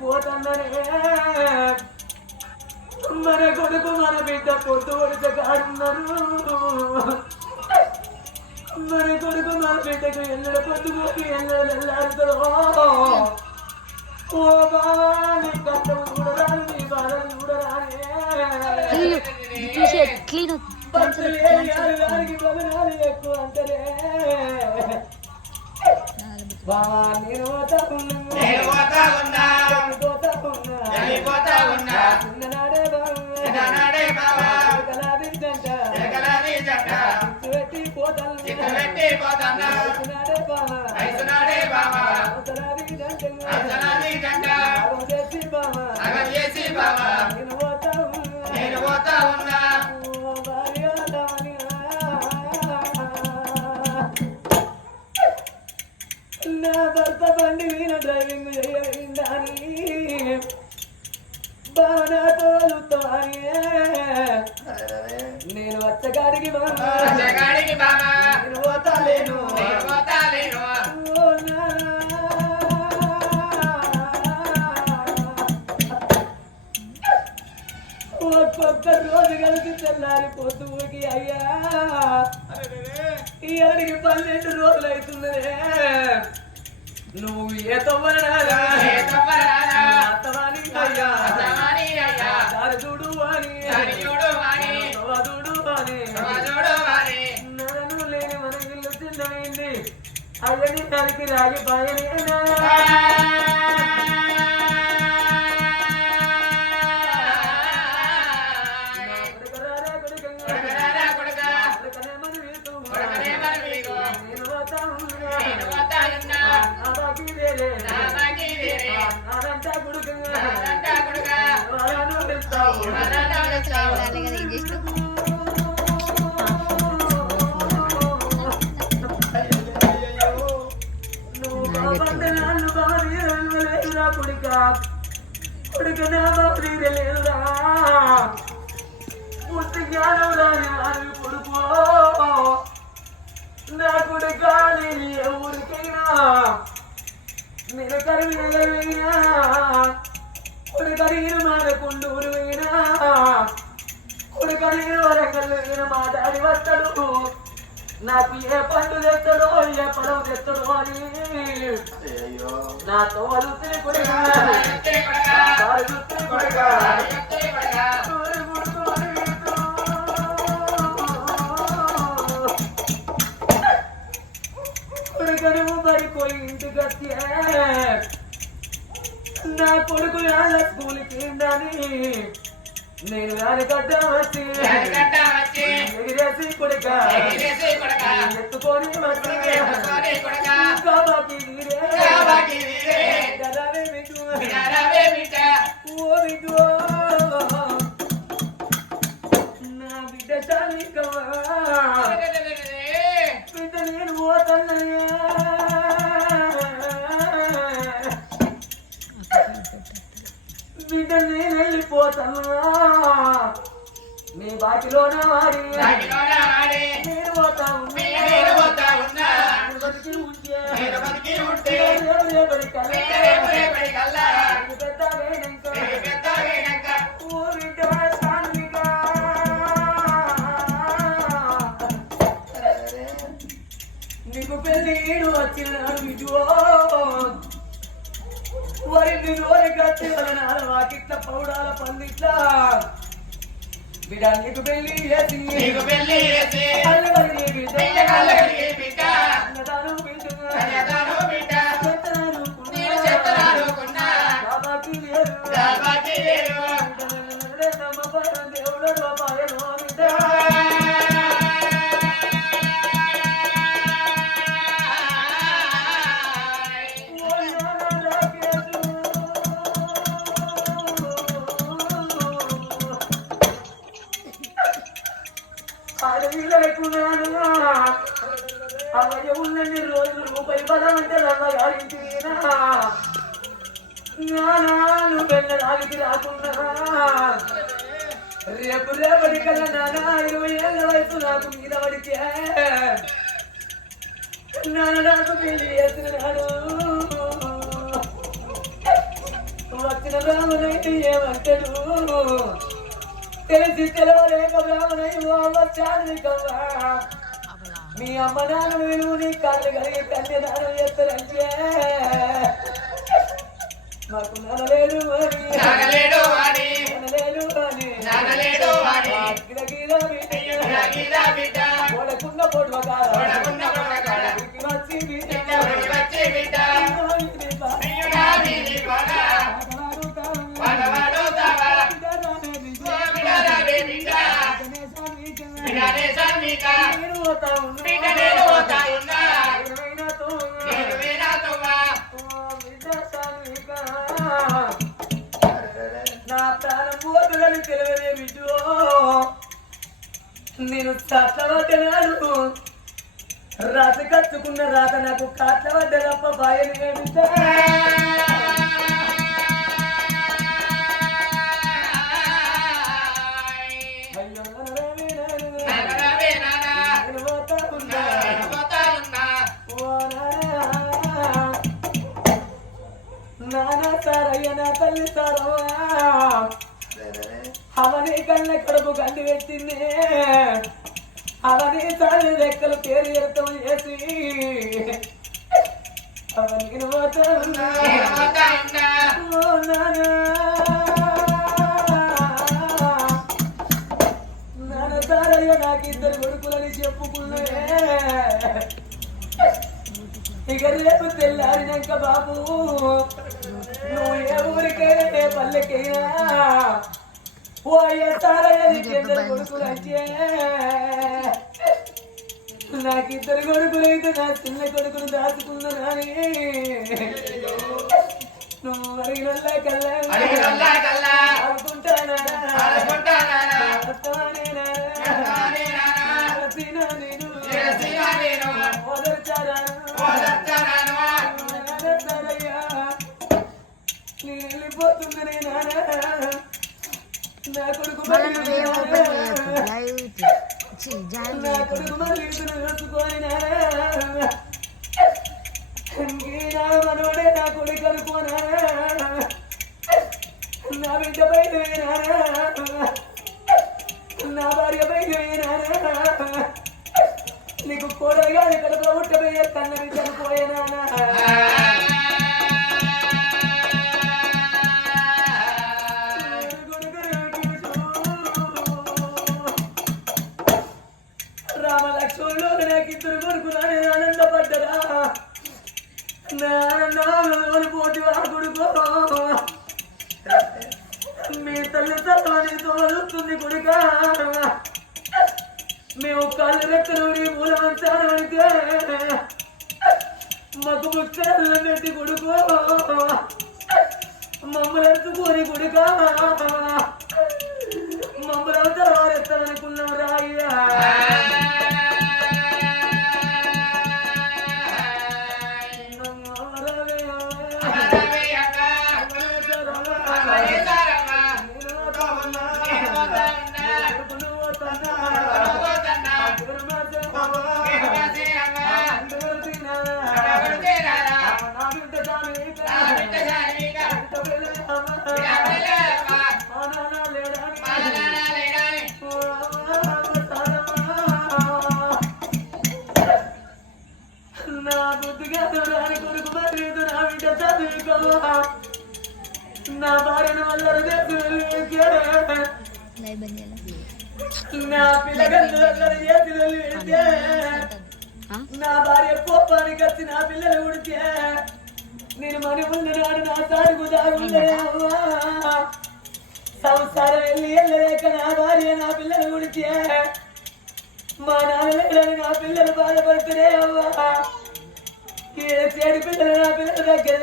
పోతాననే మన కొడుకు మన బిడ్డ పొద్దు కొడుక కాడున్నారు. మన కొడుకు మన బిడ్డకు ఎన్నడ పొద్దుకోకి ఎన్నడ వెళ్ళాడుతారో ఓ బావా నీ కష్టం చూడరాని నీ బాధలు చూడరాని. ఎక్కువ అంటలే బావా నేను పోతా ఉన్నా నేను వచ్చగాడికి బావా నేను పోతాలేను నేను పోతా లేను ఓ నానా. ఒక్కొక్క రోజు కలిసి తెల్లారి పొద్దుకి అయ్యా. ఈ ఏడికి పన్నెండు రోజులు అవుతున్నదే. నువ్వు ఏ తవ్వనారా అయ్యని దానికి రాజు పాయని నీకు నా బాబు లేదురా జ్ఞానం రాని వారి కొడుకో నా కొడుక నేను ఎవరికైనా నేను కరిగినా మాట మానకుండు ఉరువైనా కొడుకరిగిన వరకల్లు విన మాట్లాడి వస్తాడు నాకు ఏ పండు తెస్తాడో ఏ పొలం తెస్తాడో అని. ఎత్తే కొడక. కొడుకను మరిపోయి ఇంటికి వస్తే నా కొడుకు వాళ్ళ స్కూల్కి ఏందని నేను దాని కట్ట వచ్చి ఎత్తుకొని కొడక. నీ బాకిలోన వాడి నేను పోతా ఉన్నా. ఉంటే. అడవిలకున్నాను అమ్మయ్య ఉన్నన్ని రోజులు రూపాయి బలం అంటే రంగగారింటి జ్ఞానాలు పెళ్ళడానికి రాకున్నా రేపు రేపటి కల్లా నానా ఇరవై ఏళ్ళ వయసు నాకు మీద పడితే నాన్న నాకు పెళ్ళి చేస్తున్నాడు. వచ్చిన రామునైతే ఏమంటాడు? తెలిసి తెలవలేక కవ్వా మీ అమ్మ నాన్న విలువ నీ కళ్ళు కలిగి కన్యదానం చేస్తారంటే మాకు నడలేడు అని నడలేడు అని బిడ్డ బిడ్డ ఓడకున్న పొడవగాల. ఓడకున్న నేను చట్టబడ్డనాడు రాత కట్టుకున్న రాత నాకు కాట్లబడ్డ తప్ప బాయని ఏమిటా అయ్యో నానా సారయ్య నా తల్లి అవనే కళ్ళ కడుపు కంది పెట్టింది. అవనే సారి రెక్కలు పేరు ఎడతం చేసి. అవన్నీ పోతా నాకు ఇద్దరు కొడుకులని చెప్పుకున్నాయే ఇక రేపు తెల్లారినాక బాబు నువ్వు ఏ ఊరికైనా పల్లెకైనా ఓ అయ్య నాకు ఇద్దరు కొడుకులు అయితే నా చిన్న కొడుకును దాచుకున్నా నువ్వు అడిగినల్లా కల్లా అనుకుంటానా నానా మనవడే నా కొడుకు అనుకోనా నా బిడ్డ బయట నా భార్య బయట నీకు కోడలుగా కడుపులో ఉట్టబోయే కన్న బిడ్డ అనుకోయేనా మీ తల్లి తల్లని తోలుస్తుంది కొడుక. మేము కాళ్ళు రెక్కలు నీ మూలమంతాను అంటే మాకు ముక్కలు పెట్టి కొడుకు మమ్మల్ని ఎత్తుకోని కొడుక మమ్మల్ని అవతల వారెత్తామనుకున్నాం రాయ్యా నా బుద్ధిగా చూడడానికి కొడుకు మరి నా బిడ్డ చదువుకోవా నా భార్యను వల్ల లైవ్ బంద్ చేయాలా నా పిల్లగందరూ చేతులు వెళ్తే ఆ? నా భార్య కోపానికి వచ్చి నా పిల్లలు ఉడితే నేను మన ముందు నాడు నా తాడుకు దాగుండే సంసారం వెళ్ళి వెళ్ళలేక నా భార్య నా పిల్లలు ఉడితే మా నాన్న లేడని నా పిల్లలు బాధపడుతురే అవ్వా ఏ చేడు పిల్లలు నా పిల్లల దగ్గర.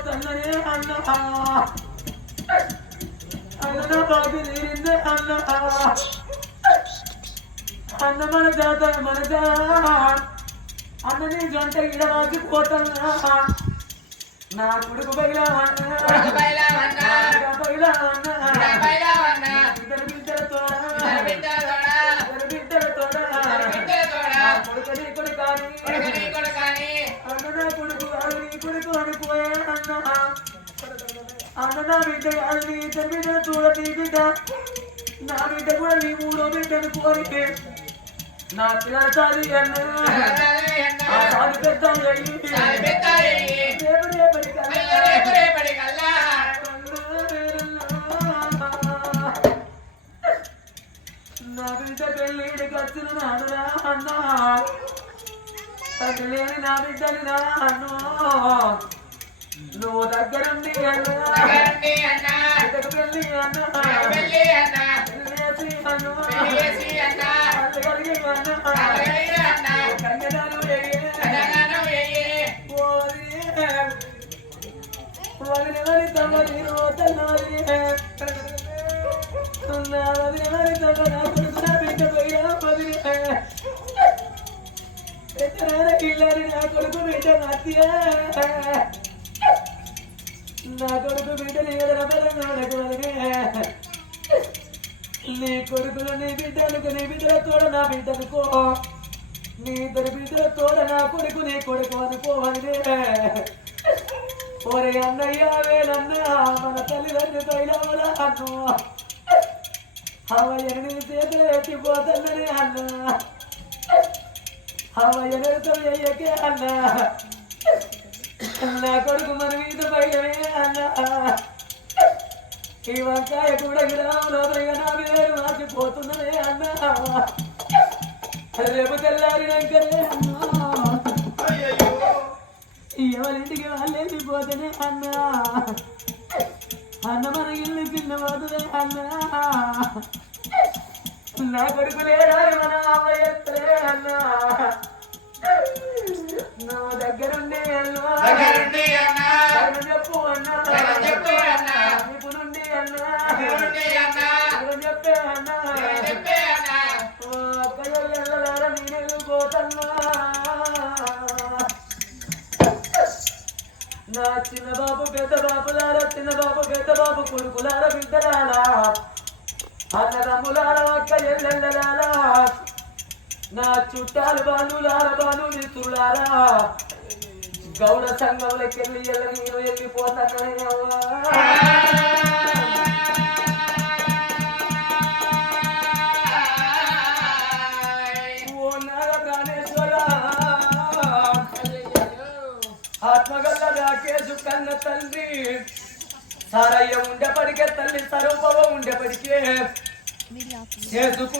అన్ననే అన్నా. అన్న నా బాబు తీరిందే అన్న అన్న మన జాత మన అన్న నీ జంట ఇడవాకి పోతున్నా నా కొడుకు బయలా అన్న బయలావన్నా, నా బయలా అన్న అన్న నా బిడ్డ కాదు నీ ఇద్దరు బిడ్డలు చూడ నీ బిడ్డ నా బిడ్డ కూడా నీ మూడో బిడ్డను కోరికే నా పిల్లల సాది అన్న అన్నది అన్న, నా బిడ్డ పెళ్ళిడికి వచ్చిన నాడురా అన్నా తల్లి లేని నా బిడ్డని నా అన్నో నువ్వు దగ్గర ఇల్లారి నా కొడుకు బిడ్డ మధ్య నా కొడుకు బిడ్డని నీ కొడుకులు నీ బిడ్డలకు నీ బిడ్డల తోడ నా బిడ్డనుకో నీ ఇద్దరు బిడ్డల తోడ నా కొడుకు నీ కొడుకు అనుకోవాలి ఒరే అన్నయ్య వేలన్న మన తల్లిదండ్రులు తైలవల అన్ను. అవయ్యని చేతులు ఎత్తిపోతున్నది అన్న. అవయ్యనతో ఎయ్యకే అన్నా. నా కొడుకు మన మీద భయమే అన్న. ఈ వంకాయ కూడా గ్రామంలో నా పేరు మార్చిపోతున్నదే అన్న. రేపు తెల్లారినాకనే అన్నా ఎవరింటికి వాళ్ళేసి పోతేనే అన్నా. అన్న మన ఇల్లు చిన్న పోతుందే అన్న. నా కొడుకు లేడారు మన అమ్మయ్యే కొడుకులారా బిడ్డలారా. అన్నదమ్ములారా అక్క ఎల్లెల్లలారా. నా చుట్టాలు బాలులారా బాలు మిత్రులారా గౌడ సంఘంలోకి వెళ్ళి వెళ్ళ నేను వెళ్ళిపోతానే ఆత్మగల్ల రాకేశు కన్న తండ్రి సారయ్య ఉండేపడికే తల్లి సరూపవ ఉండేపడికే చేసుకు